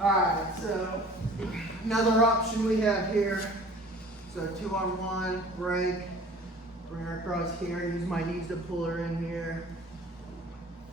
Alright, so another option we have here. So 2-on-1, break, bring her across here, use my knees to pull her in here.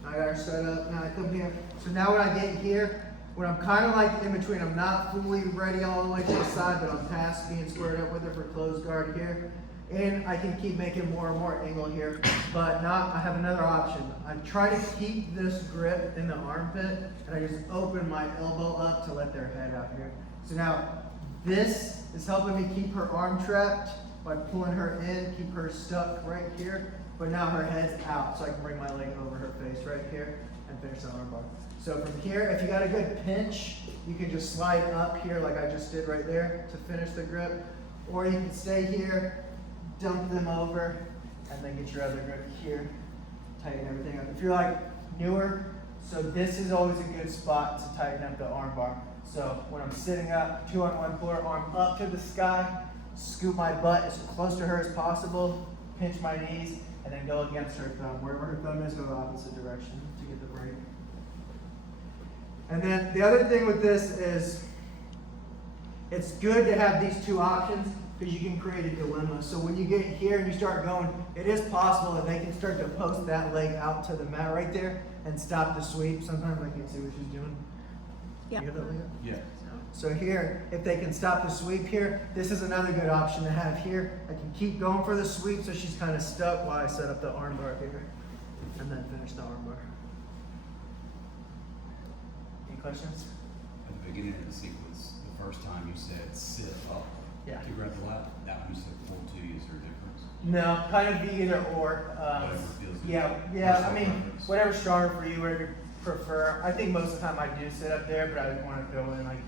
I got her set up, now I come here. So now when I get here, when I'm kind of like in between, I'm not fully ready all the way to the side, but I'm past being squared up with her for closed guard here. And I can keep making more and more angle here, but now I have another option. I try to keep this grip in the armpit, and I just open my elbow up to let their head out here. So now this is helping me keep her arm trapped by pulling her in, keep her stuck right here, but now her head's out, so I can bring my leg over her face right here and finish the armbar. So from here, if you got a good pinch, you can just slide up here like I just did right there to finish the grip, or you can stay here, dump them over, and then get your other grip here, tighten everything up. If you're like newer, so this is always a good spot to tighten up the arm bar. So when I'm sitting up, 2-on-1 floor, arm up to the sky, scoop my butt as close to her as possible, pinch my knees, and then go against her thumb. Wherever her thumb is, go the opposite direction to get the break. And then the other thing with this is it's good to have these two options because you can create a dilemma. So when you get here and you start going, it is possible that they can start to post that leg out to the mat right there and stop the sweep. Sometimes I can't see what she's doing. Yeah. You hear that, Leah? Yeah. So here, if they can stop the sweep here, this is another good option to have here. I can keep going for the sweep so she's kind of stuck while I set up the arm bar here and then finish the arm bar. Any questions? At the beginning of the sequence, the first time you said sit up Yeah. to grab the lap, that one you said pull to. Is there a difference? No, kind of be either or. Whatever feels good. Yeah, Personal I mean, preference. whatever's stronger for you, whatever you prefer. I think most of the time I do sit up there, but I want to throw in like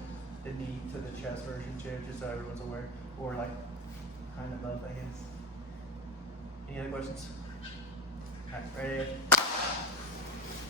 the knee to the chest version too, just so everyone's aware. Or like kind of both, I guess. Any other questions? All right, ready?